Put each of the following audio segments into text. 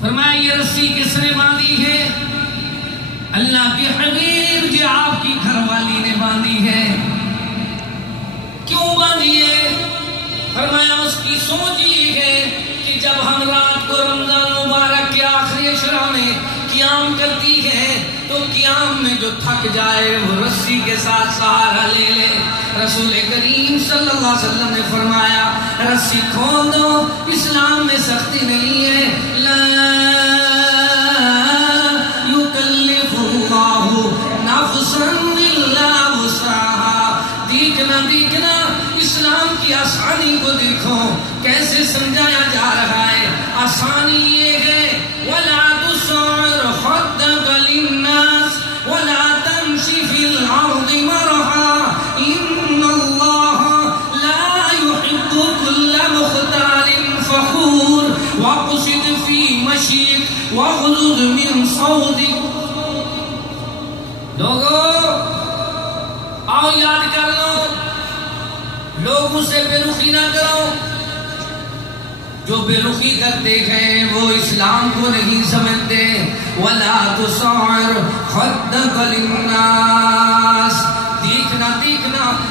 فرمایا یہ رسی کس نے باندھی ہے؟ اللہ کے حبیب جی آپ کی گھر والی نے باندھی ہے۔ کیوں باندھی ہے؟ فرمایا اس کی سوچ یہ ہے کہ جب ہم رات کو رمضان مبارک کے آخری عشرہ میں قیام کرتی ہے تو قیام میں جو تھک جائے وہ رسی کے ساتھ سہارا لے لے۔ رسول کریم صلی اللہ علیہ وسلم نے فرمایا رسی کھول دو، اسلام میں سختی نہیں ہے۔ لا یکلف اللہ نفسا الا وسعها۔ دیکھنا اسلام کی آسانی کو دیکھو کیسے سمجھایا جا رہا ہے۔ آسانی یہ ہے وَلَا تُسْعِرْ خَدَّكَ لِلنَّاسِ وَلَا تَمْشِ فِي الْأَرْضِ مَرَحًا إِنَّ اللَّهَ لَا يُحِبُّ كُلَّ مُخْتَالٍ فَخُورٍ وَاقْصِدْ فِي مَشْيِكَ وَاغْضُضْ مِنْ صَوْتِكَ۔ لوگو آؤ یاد کر لو، لوگوں سے بے رخی نہ کرو۔ جو بے رخی کرتے ہیں وہ اسلام کو نہیں سمجھتے۔ وَلَا تُسْعِرْ خَدَّكَ لِلنَّاسِ۔ دیکھنا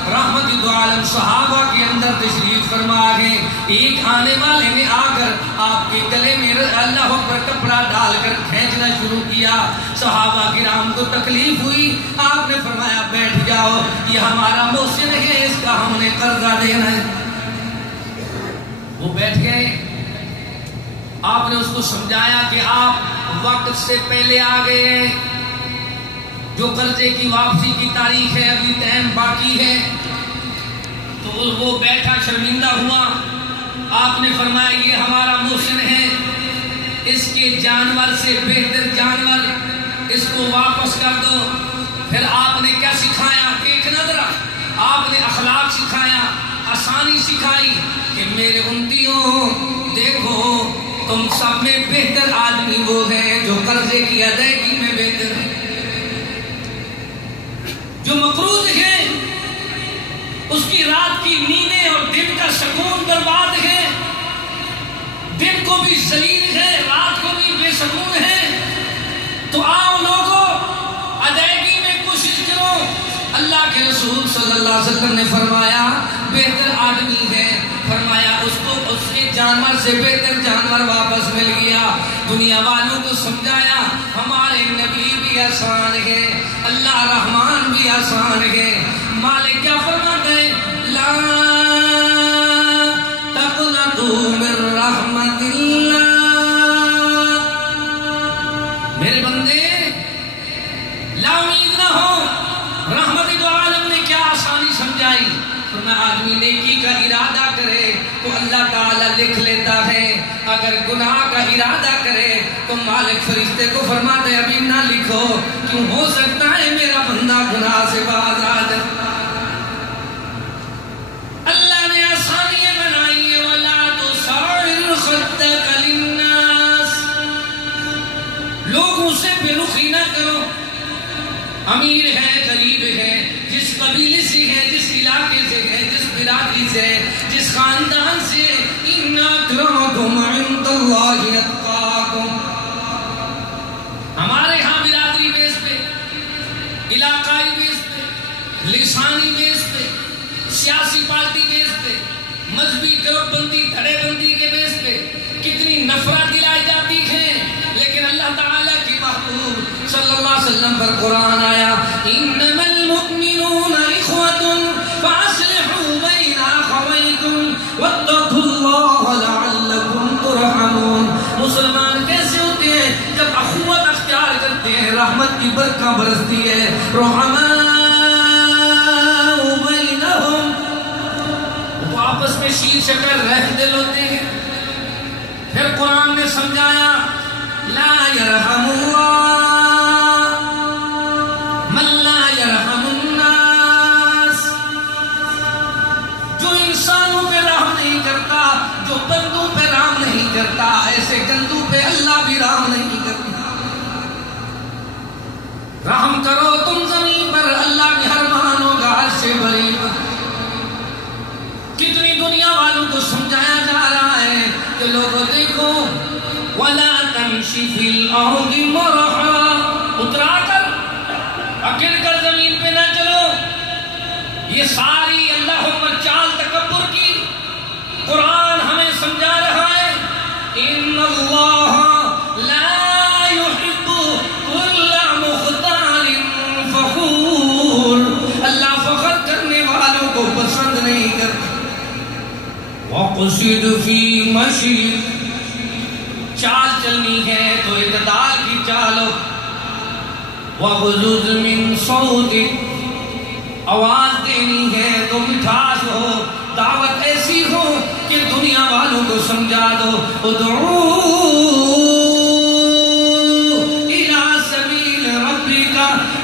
رحمت دو عالم صحابہ کے اندر تشریف فرما گئے۔ ایک آنے والے نے آ کر آپ کے گلے میں اللہ اکبر کپڑا ڈال کر کھینچنا شروع کیا۔ صحابہ کرام کو تکلیف ہوئی، آپ نے فرمایا بیٹھ جاؤ، یہ ہمارا محسن ہے، اس کا ہم نے قرضہ دینا ہے۔ وہ بیٹھ گئے۔ آپ نے اس کو سمجھایا کہ آپ وقت سے پہلے آ گئے، جو قرضے کی واپسی کی تاریخ ہے ابھی ٹائم باقی ہے۔ تو وہ بیٹھا شرمندہ ہوا۔ آپ نے فرمایا یہ ہمارا محسن ہے، اس کے جانور سے بہتر جانور، اس کو واپس کر دو۔ پھر آپ نے کیا سکھایا؟ دیکھنا ذرا، آپ نے اخلاق سکھایا، آسانی سکھائی کہ میرے امتیوں دیکھو تم سب میں بہتر آدمی وہ ہے جو قرضے کی ادائیگی میں بہتر ہے، جو مقروض ہے اس کی رات کی نیندیں اور دن کا سکون برباد ہے، دن کو بھی ذلیل ہے، رات کو بھی بے سکون ہے۔ تو آؤ لوگوں ادائیگی میں کوشش کرو۔ اللہ کے رسول صلی اللہ علیہ وسلم نے فرمایا بہتر آدمی ہے، فرمایا اس کو اس کے جانور سے بہتر جانور واپس مل گیا۔ دنیا والوں کو سمجھایا ہمارے نبی بھی آسان ہے، اللہ رحمان بھی آسان ہے۔ مالک کیا فرماتے ہیں؟ لا تقنطوا من رحمت اللہ۔ میرے بندے لا امید نہ ہو۔ رحمت دو عالم نے کیا آسانی سمجھائی؟ فرمایا آدمی نیکی کا ارادہ کرے تو اللہ تعالیٰ لکھ لیتا ہے، اگر گناہ کا ارادہ کرے تو مالک فرشتے کو فرماتے ابھی نہ لکھو، کیوں ہو سکتا ہے میرا بندہ گناہ سے باز آ جائے۔ اللہ نے آسانیاں بنائی ہیں۔ وَلَا تُسْعِرْ خَدَّكَ لِلنَّاسِ۔ لوگوں سے بے رخی نہ کرو۔ امیر ہے، غریب ہے، جس قبیلے سے ہے، جس علاقے سے ہے، جس برادری سے ہے، جس خاندان سے ہے، اِنَّ أَكْرَمَكُمْ عِندَ اللَّهِ أَتْقَاكُمْ۔ ہمارے ہاں برادری بیس پہ، علاقائی بیس پہ، لسانی بیس پہ، سیاسی پارٹی بیس پہ، مذہبی گروپ بندی دھڑے بندی کے بیس پہ کتنی نفرت دلائی جاتی ہے، لیکن اللہ تعالیٰ کی محبوب صلی اللہ علیہ وسلم پر قرآن آیا انما المؤمنون اخوة فاصلحوا بین اخویکم واتقوا اللہ لعلکم ترحمون۔ مسلمان کیسے ہوتے ہیں؟ جب اخوت اختیار کرتے ہیں، رحمت کی برکہ برستی ہے۔ رحماء بینہم، وہ آپس میں شیر شکر رحم دل ہوتے ہیں۔ پھر قرآن نے سمجھایا لا یرحم اللہ من لا یرحم الناس، جو انسانوں پہ رحم نہیں کرتا، جو بندوں پہ رحم نہیں کرتا، ایسے گندوں پہ اللہ بھی رحم نہیں کرتا۔ رحم کرو تم زمین پر، اللہ مہربان ہوگا عرش بری پر۔ کتنی دنیا والوں کو سمجھایا جا رہا ہے کہ لوگوں دیکھو ولا تمشي في الارض مرحا، اترا کر اکڑ کر زمین پہ نہ چلو. یہ ساری اللہ اکبر چال تکبر کی قرآن ہمیں سمجھا رہا ہے. ان اللہ لا يحب كل مختال فخور، اللہ فخر کرنے والوں کو پسند نہیں کرتا. وَقْصِدْ فِي مَشِيِّكَ، چال چلنی ہے تو اعتدال کی چالو. وَغْضُضْ مِنْ صَوْتِكَ، آواز دینی ہے تو مٹھاس ہو، دعوت ایسی ہو کہ دنیا والوں کو سمجھا دو. ادعو الى سبیل ربک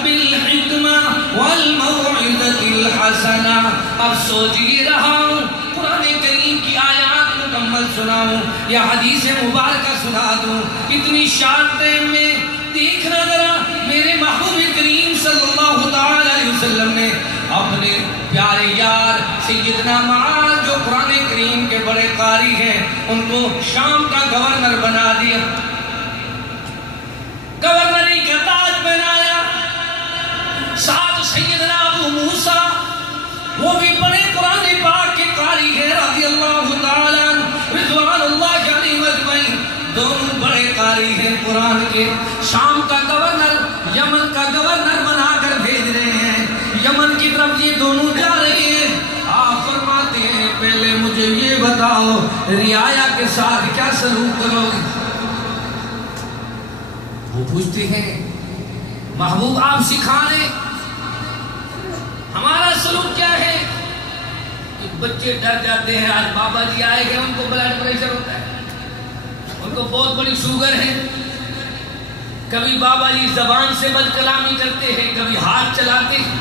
بالحکمہ والموعظۃ الحسنہ. اب سوچ یہ رہا ہوں قرآن کریم کی آیات مکمل سناؤں یا حدیث مبارکہ سنا دوں. اتنی شارٹ ٹائم میں دیکھنا ذرا میرے محبوب کریم صلی اللہ تعالی علیہ وسلم نے اپنے پیارے یار سیدنا معاذ جو قرآن کریم کے بڑے قاری ہیں ان کو شام کا گورنر بنا دیا، گورنری کا تاج پہنایا. ساتھ سیدنا ابو موسیٰ وہ بھی بڑے قرآن پاک کے قاری ہیں رضی اللہ تعالی رضوان اللہ علیہ اجمعین، دونوں بڑے قاری ہیں قرآن کے. شام کا گورنر یمن کا گورنر بنا کر بھیج رہے ہیں. یمن کی طرف یہ دونوں جا رہے ہیں. آپ فرماتے ہیں پہلے مجھے یہ بتاؤ رعایا کے ساتھ کیا سلوک کرو گے؟ وہ پوچھتے ہیں محبوب آپ سکھا دیں ہمارا سلوک کیا ہے. بچے ڈر جاتے ہیں آج بابا جی آئے گئے، ان کو بلڈ پریشر ہوتا ہے، ان کو بہت بڑی شوگر ہے. کبھی بابا جی زبان سے بد کلامی کرتے ہیں، کبھی ہاتھ چلاتے ہیں.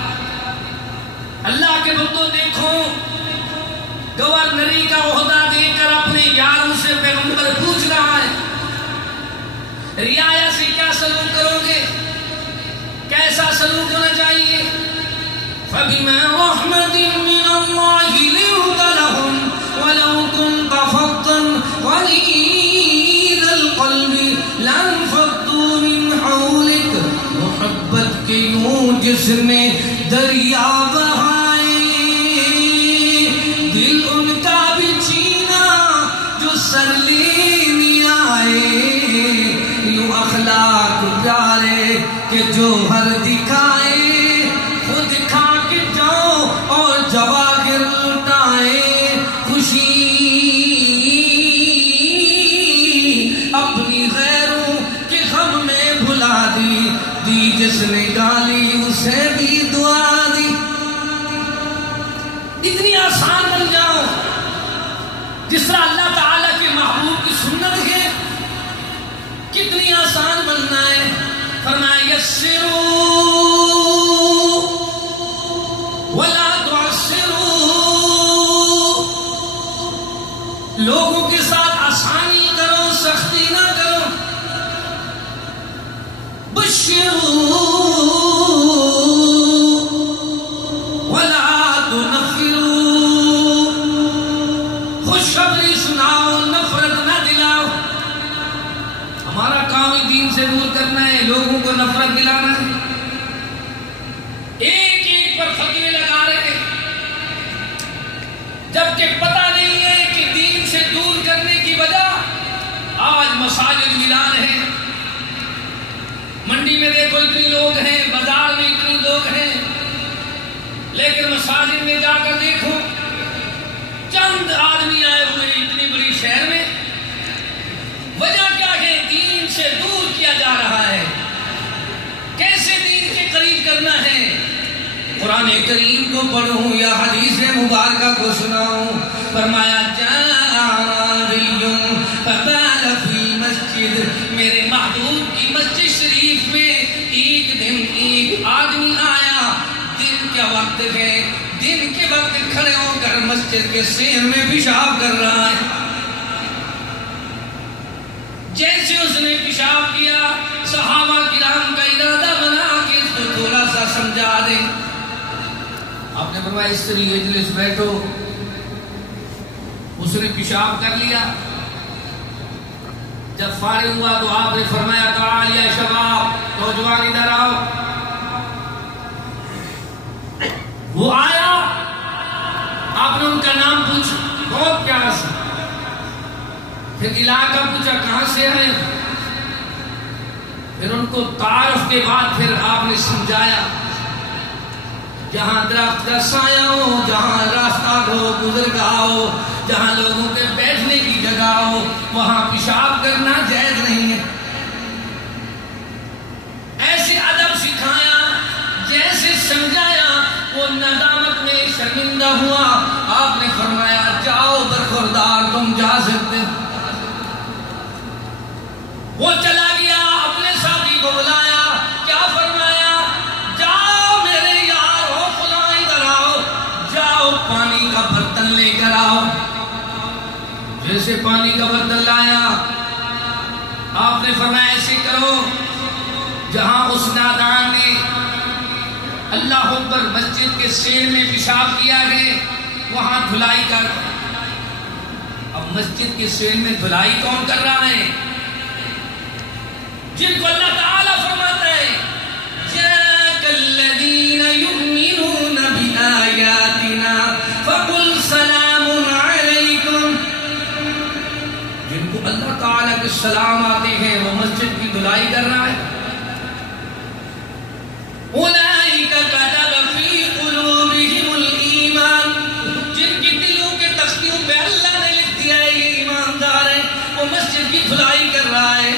اللہ کے بندوں دیکھو گورنری کا عہدہ دے کر اپنے یاروں سے پیغمبر پوچھ رہا ہے رعایا سے کیا سلوک کرو گے، کیسا سلوک ہونا چاہیے. فَبِمَا رَحْمَةٍ مِّنَ اللَّهِ لِنْتَ لَهُمْ وَلَوْ كُنْتَ فَظًّا غَلِيظَ الْقَلْبِ لَانفَضُّوا مِنْ حَوْلِكَ. محبت کے یوں جس نے دریا بہائے، دل ان کا بھی چھینا جو سر لینے آئے. یوں اخلاق پیارے کہ جو ہر دکھائے، خود کھا کے جاؤ اور جواہر لٹائے. خوشی اپنی غیروں کے غم میں بھلا دی، جس نے گالی اسے بھی دعا دی. اتنی آسان بن جاؤ جس طرح اللہ تعالیٰ کے محبوب کی سنت ہے، کتنی آسان بننا ہے. فرمایا یسروا ولا تعسروا، لوگوں کے ساتھ آسانی کرو سختی نہ کرو. بشروا ولا تنفروا، خوشخبری سناؤ نفرت نہ دلاؤ. ہمارا کام ہی دین سے دور کرنا ہے، لوگوں کو نفرت دلانا ہے. ایک ایک پر فتوے لگا رہے ہیں جبکہ پتہ نہیں ہے کہ دین سے دور کرنے کی وجہ آج مساجد ویران ہے. منڈی میں دیکھو اتنے لوگ ہیں، بازار میں اتنے لوگ ہیں، لیکن مساجد میں جا کر دیکھو چند آدمی آئے ہوئے اتنی بڑی شہر میں. وجہ کیا ہے؟ دین سے دور کیا جا رہا ہے. کیسے دین کے قریب کرنا ہے؟ قرآن کریم کو پڑھوں یا حدیث مبارکہ کو سناؤں. فرمایا فبال فی المسجد، میرے محبوب کی مسجد شریف میں ایک دن ایک آدمی آیا. دن کا وقت ہے، دن کے وقت کھڑے ہو کر مسجد کے سین میں پیشاب کر رہا ہے. جیسے اس نے پیشاب کیا صحابہ کرام کا ارادہ بنا کہ اس کو تھوڑا سا سمجھا دے. آپ نے فرمایا اس طریقے اجلس بیٹھو. اس نے پیشاب کر لیا، جب فارغ ہوا تو آپ نے فرمایا تعال یا شباب، نوجوان ادھر آؤ۔ وہ آیا، آپ نے ان کا نام پوچھا، بہت پیارا سا، پھر علاقہ پوچھا کہاں سے آئے، پھر ان کو تعارف کے بعد پھر آپ نے سمجھایا جہاں درخت کا سایہ ہو، جہاں راستہ ہو، گزرگاہ ہو، جہاں لوگوں کے بیٹھنے کی جگہ ہو، وہاں پیشاب کرنا جائز نہیں ہے۔ ایسے ادب سکھایا، جیسے سمجھایا، وہ ندامت میں شرمندہ ہوا۔ آپ نے فرمایا جاؤ برخوردار، تم جا سکتے۔ وہ چلا گیا، اپنے ساتھی کو بلایا، کیا فرمایا؟ جاؤ میرے یار ہو فلاں، ادھر آؤ، جاؤ پانی کا برتن لے کر آؤ۔ جیسے پانی کا برتن لایا، آپ نے فرمایا ایسے کرو، جہاں اس نادان نے اللہ اکبر مسجد کے سین میں پیشاب کیا ہے وہاں دھلائی کر۔ اب مسجد کے سین میں دھلائی کون کر رہا ہے؟ جن کو اللہ تعالیٰ فرماتا ہے جاءک الذین یؤمنون بآیاتنا فقل سلام علیکم، جن کو اللہ تعالیٰ کے سلام آتے ہیں وہ مسجد کی دھلائی کر رہا ہے۔ اولئک کتب فی قلوبہم الایمان، جن کی دلوں کے تختیوں پہ اللہ نے لکھ دیا ہے یہ ایماندار ہے، وہ مسجد کی دھلائی کر رہا ہے۔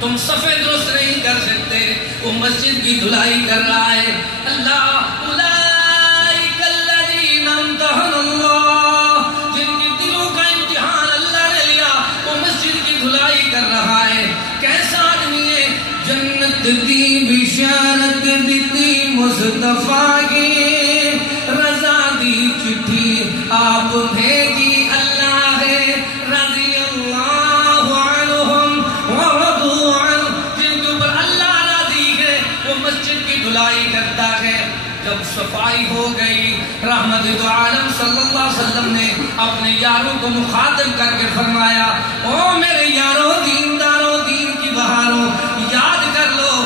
تم صفے درست نہیں کر سکتے، وہ مسجد کی دھلائی کر رہا ہے۔ اللہ اولئک الذین امتحن اللہ، جن کے دلوں کا امتحان اللہ نے لیا، وہ مسجد کی دھلائی کر رہا ہے۔ کیسا آدمی ہے؟ جنت دی بشارت دیتی مصطفیٰ کی، رضا دی چٹھی آپ بھیجی اللہ ہے، رضی اللہ عنہم ورضوا عنہ، جن کے اوپر اللہ راضی ہے وہ مسجد کی دھلائی کرتا ہے۔ جب صفائی ہو گئی، رحمت دو عالم صلی اللہ علیہ وسلم نے اپنے یاروں کو مخاطب کر کے فرمایا او میرے یاروں، دینداروں، دین کی بہاروں، یاد کر لو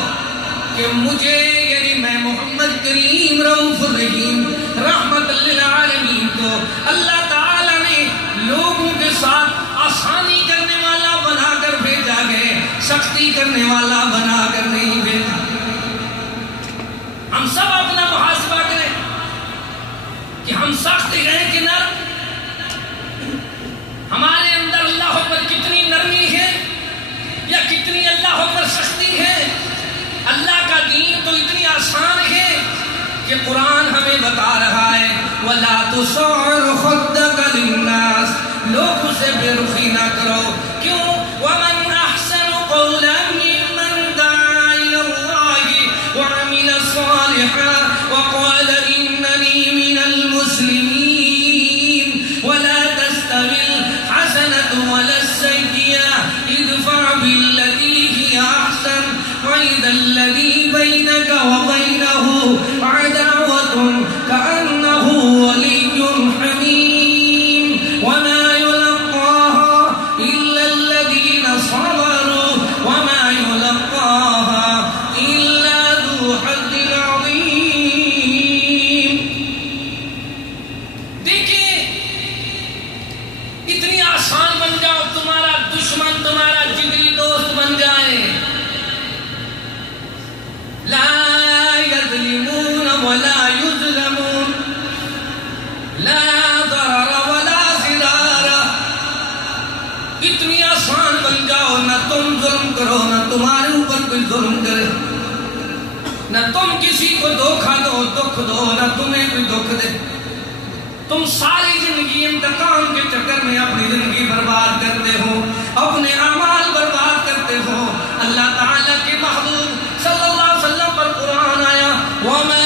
کہ مجھے یعنی میں محمد کریم رؤوف الرحیم رحمت للعالمین کو اللہ تعالیٰ نے لوگوں کے ساتھ آسانی کرنے والا بنا کر بھیجا ہے، سختی کرنے والا بنا کر نہیں بھیجا۔ ہم سب اپنا محاسبہ کریں کہ ہم سخت ہیں کہ نرم، ہمارے اندر اللہ پر کتنی نرمی ہے یا کتنی اللہ پر سختی ہے۔ اللہ کا دین تو اتنی آسان ہے کہ قرآن ہمیں بتا رہا ہے وَلَا تُصَعِّرْ خَدَّكَ لِلنَّاسِ، لوگوں سے بے رخی نہ کرو۔ کیوں؟ وَمَنْ أَحْسَنُ قَوْلًا مِّمَّنْ دَعَا إِلَى اللَّهِ وَعَمِلَ صَالِحًا وَقَالَ إِنَّنِي مِنَ الْمُسْلِمِينَ وَلَا تَسْتَوِي الْحَسَنَةُ وَلَا السَّيِّئَةُ ادْفَعْ بِالَّتِي هِيَ أَحْسَنُ وَإِذَا الَّذِي بَيْنَكَ وَبَيْنَهُ عَدَاوَةٌ كَأَنَّهُ وَلِيٌّ حَمِيمٌ وَمَا يُلَقَّاهَا إِلَّا الَّذِينَ صَبَرُوا وَمَا يُلَقَّاهَا إِلَّا ذُو حَظٍّ عَظِيمٍ۔ دیکھیں اتنی آسان بن جاؤ، تمہارا دشمن تمہارا جگری دوست بن جائے۔ لا يظلمون ولا يظلمون، لا ضرر ولا ضرار، اتنی آسان بن جاؤ، نہ تم ظلم کرو نہ تمہارے اوپر کوئی ظلم کرے، نہ تم کسی کو دھوکہ دو دکھ دو نہ تمہیں کوئی دکھ دے۔ تم ساری زندگی انتقام کے چکر میں اپنی زندگی برباد کرتے ہو، اپنے اعمال برباد کرتے ہو۔ اللہ تعالیٰ کے محبوب صلی اللہ علیہ وسلم پر قرآن آیا وَمَا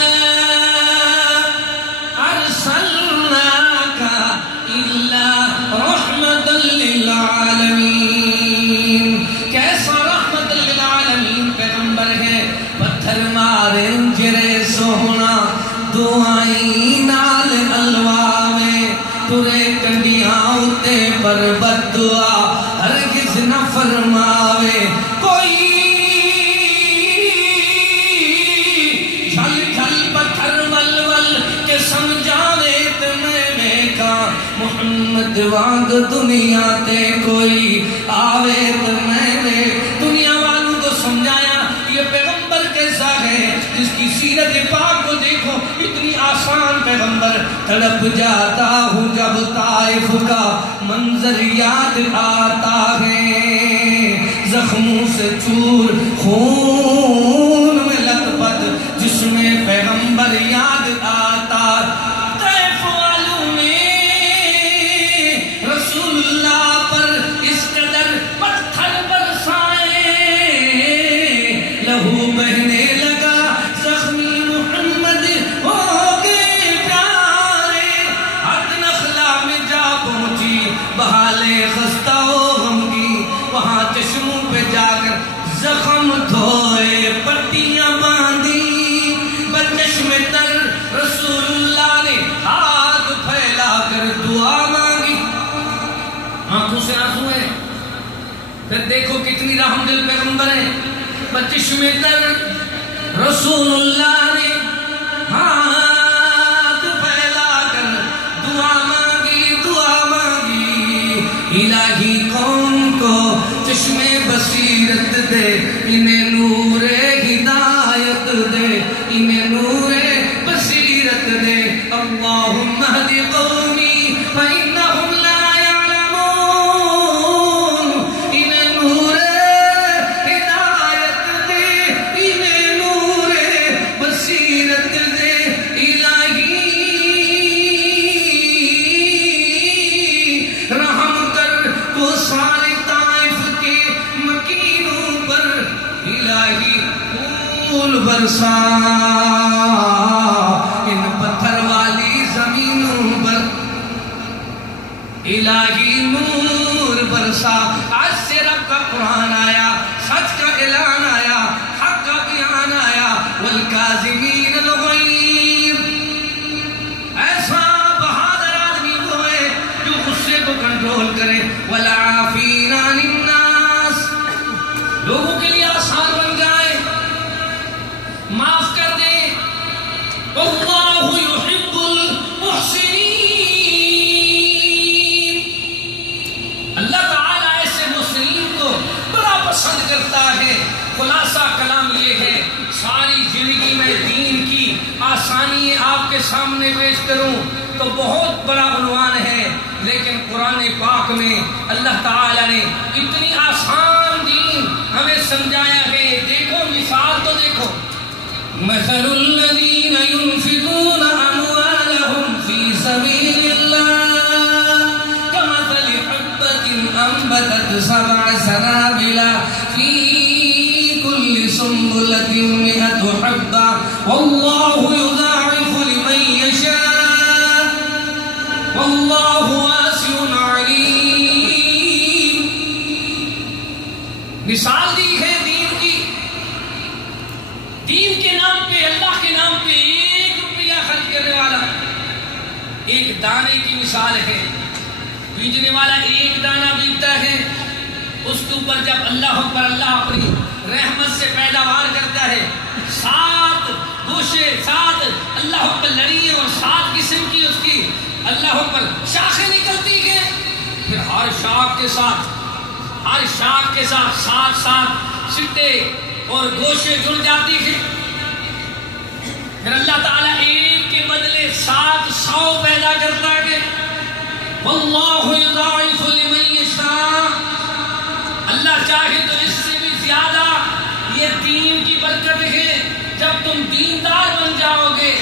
أَرْسَلْنَاكَ إِلَّا رَحْمَةً لِلْعَالَمِينَ، کیسا رحمت للعالمین پیغمبر ہے۔ پتھر مارے جرے سونا دعائیں نال الوا میں ترے کنڈیاں اتے پر بد دعا فرماوے کوئی جھل جھل پتھر ول ول کے سمجھاوے تے میں کہا محمد وانگ دنیا تے کوئی آوے تے میں دنیا والوں کو سمجھایا یہ پیغمبر کیسا ہے جس کی سیرت پاک کو دیکھو اتنی آسان پیغمبر تڑپ جاتا ہوں جب طائف کا منظر یاد آتا ہے زخموں سے چور خون میں لت پت جس میں پیغمبر یاد آتا طائف والوں نے رسول اللہ پر اس قدر پتھر برسائے لہو بہنے لگا زخمی محمد ہو گئے پیارے حد نخلا میں جا پہنچی بحالے خستہ و غم کی وہاں چشموں پہ جا کر زخم دھوئے پٹیاں باندھی بچشم تر رسول اللہ نے ہاتھ پھیلا کر دعا مانگی آنکھوں سے آنسو ہے پھر دیکھو کتنی رحم دل پیغمبر ہے بچشم تر رسول اللہ نے ہاتھ پھیلا کر دعا مانگی الہی قوم کو چشم بصیرت دے انہیں نور ہدایت دے انہیں نور بصیرت دے اللہم اہد قومی فإنہم لا یعلمون انہیں نور ہدایت دے انہیں نور بصیرت دے الہی رحم کر وہ سارے طائف کے مکینوں پر الہی پھول برسا ان پتھر والی زمینوں پر الہی نور برسا آج سے رب کا قرآن آیا سچ کا اعلان آیا حق کا بیان آیا والکاظمین الغیظ ایسا بہادر آدمی وہ ہے جو غصے کو کنٹرول کرے والعافین عن الناس لوگوں کے لیے آسان بن جائے معاف کر دے واللہ یحب المحسنین اللہ تعالیٰ ایسے محسنین کو بڑا پسند کرتا ہے خلاصہ کلام یہ ہے ساری زندگی میں دین کی آسانی آپ کے سامنے پیش کروں تو بہت بڑا عنوان ہے لیکن قرآن پاک میں اللہ تعالیٰ نے اتنی آسان دین ہمیں سمجھایا ہے دیکھو مثال تو دیکھو مثل الذین ينفقون اموالهم فی سبیل اللہ کمثل حبة انبتت سبع سنابل فی كل سنبلة مئة حبة واللہ یضاعف لمن یشاء واللہ واسع علیم مثال دی ہے دین کی دین کے نام پہ اللہ کے نام پہ 1 روپیہ خرچ کرنے والا ایک دانے کی مثال ہے بیجنے والا ایک دانہ بیجتا ہے اس کے اوپر جب اللہ اکبر اللہ اپنی رحمت سے پیداوار کرتا ہے 7 گوشے 7 اللہ اکبر لڑیے اور 7 قسم کی اس کی اللہ اکبر شاخیں نکلتی ہیں پھر ہر شاخ کے ساتھ 7 سٹے اور گوشے جڑ جاتی ہیں پھر اللہ تعالیٰ ایک کے بدلے 700 پیدا کرتا ہے واللہ یضاعف لمن یشاء اللہ چاہے تو اس سے بھی زیادہ یہ دین کی برکت ہے جب تم دیندار بن جاؤ گے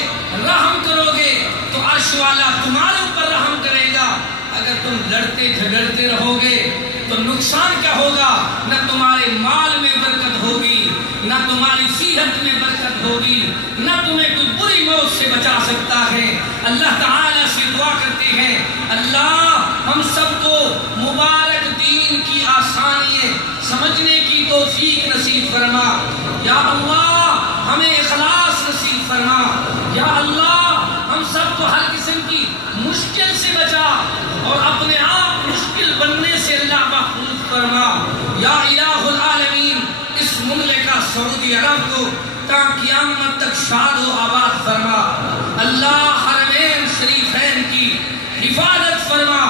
رحم کرو گے تو عرش والا تمہارے اوپر رحم کرے گا اگر تم لڑتے جھگڑتے رہو گے تو نقصان کیا ہوگا نہ تمہارے مال میں برکت ہوگی نہ تمہاری صحت میں برکت ہوگی نہ تمہیں کوئی بری موت سے بچا سکتا ہے اللہ تعالیٰ سے دعا کرتے ہیں اللہ ہم سب کو مبارک دین کی آسانییں سمجھنے کی توفیق نصیب فرما یا اللہ ہمیں اخلاص نصیب فرما یا اللہ ہم سب کو ہر قسم کی مشکل سے بچا اور اپنے آپ مشکل بننے سے اللہ محفوظ فرما یا الہ العالمین اس مملکہ سعودی عرب کو تا قیامت تک شاد و آباد فرما. اللہ حرمین شریفین کی حفاظت فرما.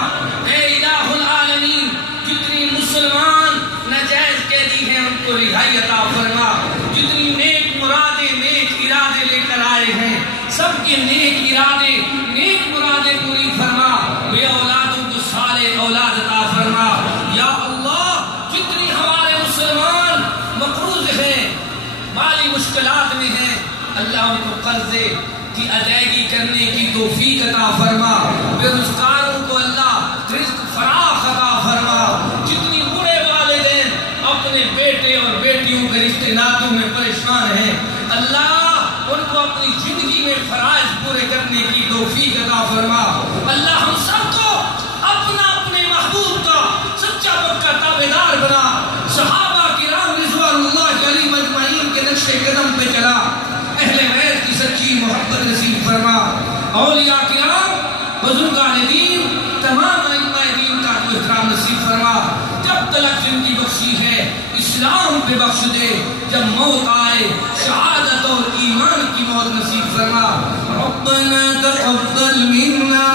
اے الہ العالمین جتنی مسلمان ناجائز قیدی ہیں ان کو رہائی عطا فرما. جتنی نیک مرادیں نیک ارادے لے کر آئے ہیں سب کے نیک ارادے نیک مرادیں پوری فرما. بے اولادوں کو صالح اولاد عطا فرما. یا اللہ جتنی ہمارے مسلمان مقروض ہیں مالی مشکلات میں ہیں اللہ ان کو قرضے کی ادائیگی کرنے کی توفیق عطا فرما. بے روزگاروں کو اللہ رزق فراخ عطا فرما. جتنی بڑے والدین اپنے بیٹے اور بیٹیوں کے رشتے ناتوں میں پریشان ہیں اللہ ان کو اپنی زندگی میں فرائض پورے کرنے کی توفیق عطا فرما. اللہ ہم سب کو اپنا اپنے محبوب کا سچا پکا تابعدار بنا. صحابہ کرام رضوان اللہ علیہم اجمعین کے نقش قدم پہ چلا. اہل بیت کی سچی محبت نصیب فرما. اولیاء کرام بزرگان دین تمام ائمہ دین کا احترام نصیب فرما. جب تلک زندگی بخشی ہے اسلام پہ بخش دے. جب موت آئے شہادت اور ایمان کی موت نصیب فرما. ربنا تقبل منا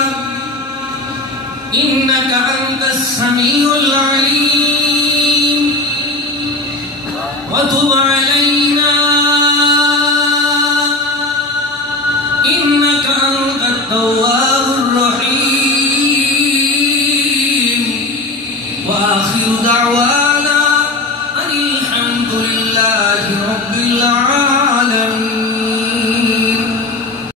انك انت السميع العليم